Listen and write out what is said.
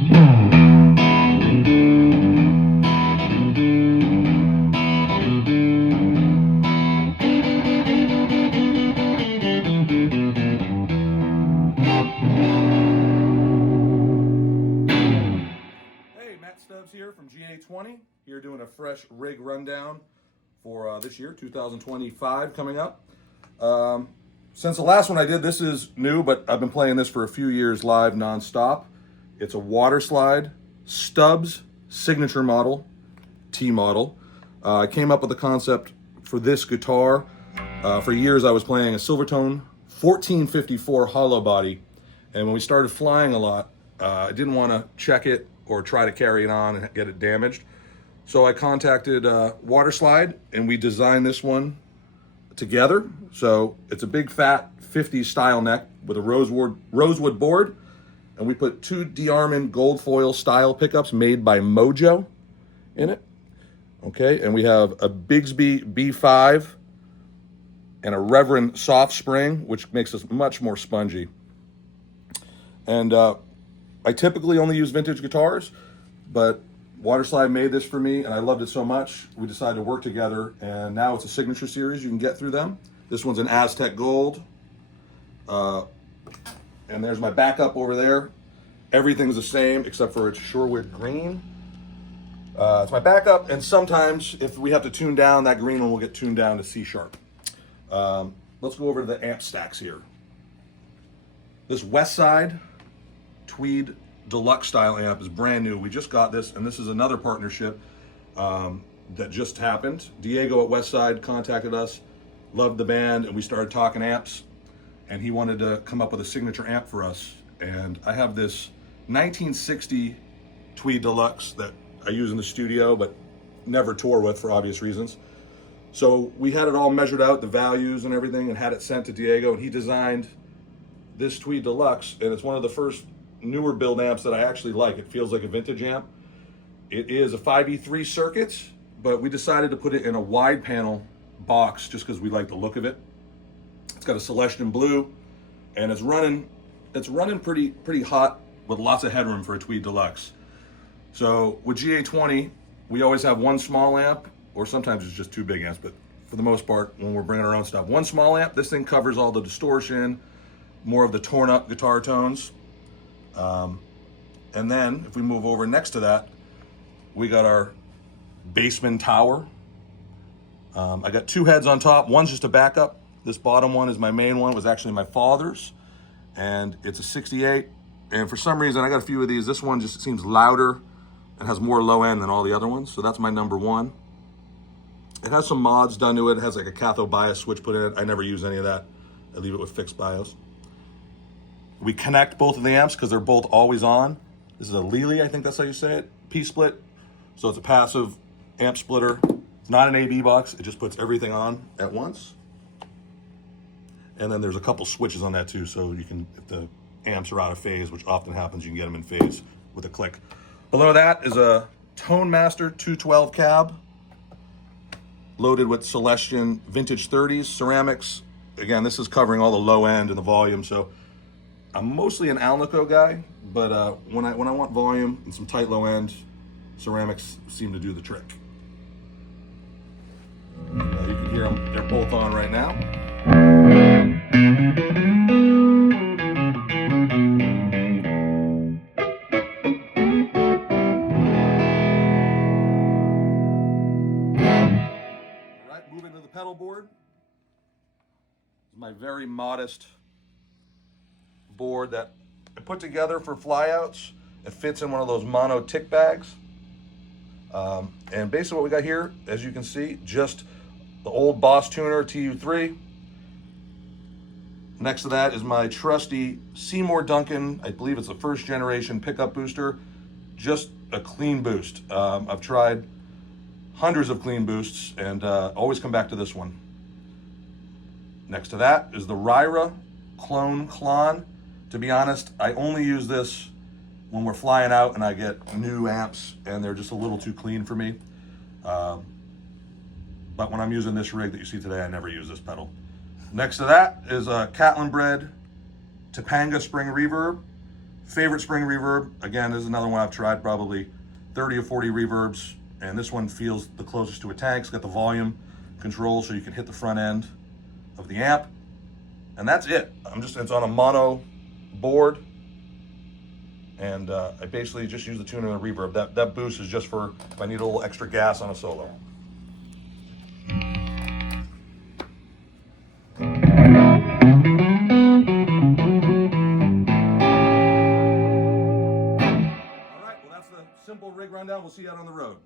Matt Stubbs here from GA-20, here doing a fresh rig rundown for this year, 2025, coming up. Since the last one I did, this is new, but I've been playing this for a few years live nonstop. It's a water slide, Stubbs signature model, T model. I came up with the concept for this guitar. For years I was playing a Silvertone 1454 hollow body, and when we started flying a lot, I didn't want to check it or try to carry it on and get it damaged. So I contacted Water Slide, and we designed this one together. So it's a big fat 50s style neck with a rosewood board, and we put two de-arming gold foil style pickups made by Mojo in it. Okay, and we have a Bigsby B5 and a Reverend soft spring, which makes us much more spongy. And I typically only use vintage guitars, but Waterslide made this for me and I loved it so much, we decided to work together, and now it's a signature series you can get through them. This one's an Aztec Gold. And there's my backup over there. Everything's the same except for it's Shorewood green. It's my backup, and sometimes if we have to tune down, that green one will get tuned down to C sharp. Let's go over to the amp stacks here. This Westside Tweed Deluxe style amp is brand new. We just got this, and this is another partnership that just happened. Diego at Westside contacted us, loved the band, and we started talking amps, and he wanted to come up with a signature amp for us. And I have this 1960 Tweed Deluxe that I use in the studio, but never tour with for obvious reasons. So we had it all measured out, the values and everything, and had it sent to Diego, and he designed this Tweed Deluxe, and it's one of the first newer build amps that I actually like. It feels like a vintage amp. It is a 5E3 circuit, but we decided to put it in a wide panel box just because we like the look of it. It's got a Celestian blue, and it's running pretty hot with lots of headroom for a Tweed Deluxe. So with GA-20, we always have one small amp, or sometimes it's just two big amps, but for the most part, when we're bringing our own stuff, one small amp. This thing covers all the distortion, more of the torn up guitar tones. And then if we move over next to that, we got our Bassman Tower. I got two heads on top. One's just a backup. This bottom one is my main one. It was actually my father's, and it's a 68. And for some reason, I got a few of these. This one just seems louder and has more low end than all the other ones. So that's my number one. It has some mods done to it. It has like a cathode bias switch put in it. I never use any of that. I leave it with fixed bios. We connect both of the amps because they're both always on. This is a Lely, I think that's how you say it, P-split. So it's a passive amp splitter. It's not an AB box. It just puts everything on at once. And then there's a couple switches on that too, so you can, if the amps are out of phase, which often happens, you can get them in phase with a click. Below that is a Tone Master 212 cab, loaded with Celestian Vintage 30s ceramics. Again, this is covering all the low end and the volume, so I'm mostly an Alnico guy, but when I want volume and some tight low end, ceramics seem to do the trick. You can hear them, they're both on right now. All right, moving to the pedal board. This is my very modest board that I put together for flyouts. It fits in one of those mono tick bags. And basically what we got here, as you can see, just the old Boss Tuner TU3. Next to that is my trusty Seymour Duncan, I believe it's the first generation pickup booster, just a clean boost. I've tried hundreds of clean boosts and always come back to this one. Next to that is the Ryra Clone Klon. To be honest, I only use this when we're flying out and I get new amps and they're just a little too clean for me. But when I'm using this rig that you see today, I never use this pedal. Next to that is a Catlin bred Topanga spring reverb, favorite spring reverb. Again, this is another one I've tried probably 30 or 40 reverbs, and this one feels the closest to a tank. It's got the volume control so you can hit the front end of the amp, and that's it. It's on a mono board, and I basically just use the tuner and the reverb. That boost is just for if I need a little extra gas on a solo. Simple rig rundown. We'll see you out on the road.